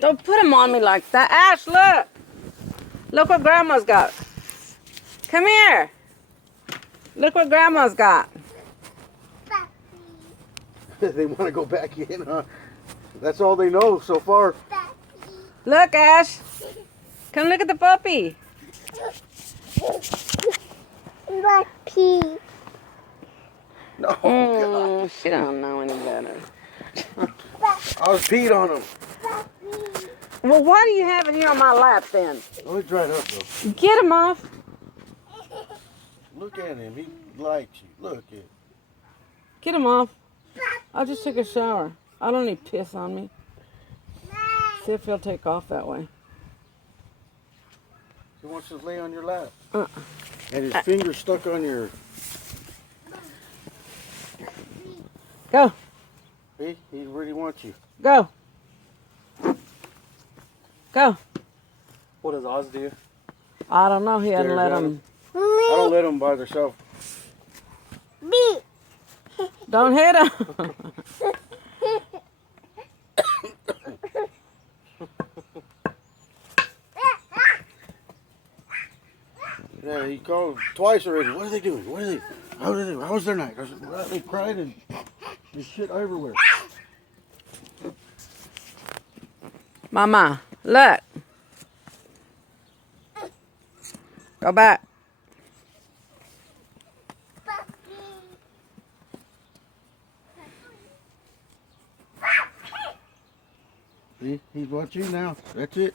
Don't put him on me like that. Ash, look. Look what Grandma's got. Come here. Look what Grandma's got. They want to go back in, huh? That's all they know so far. Look, Ash. Come look at the puppy. Puppy. No, She don't know any better. I was peed on him. Well, why do you have it here on my lap then? Let me dry it up, though. Get him off. Look at him. He likes you. Look at him. Get him off. I just took a shower. I don't need piss on me. See if he'll take off that way. He wants to lay on your lap. Uh-uh. And his finger's stuck on your... Go. See? He really wants you. Go. Go. What does Oz do? I don't know. He hadn't Stares let at him. I don't let them by themselves. Don't hit him. Yeah, he called twice already. What are they doing? What are they? How was their night? I said, well, they cried and there's shit everywhere. Mama, look. Go back. See, he's watching you now. That's it.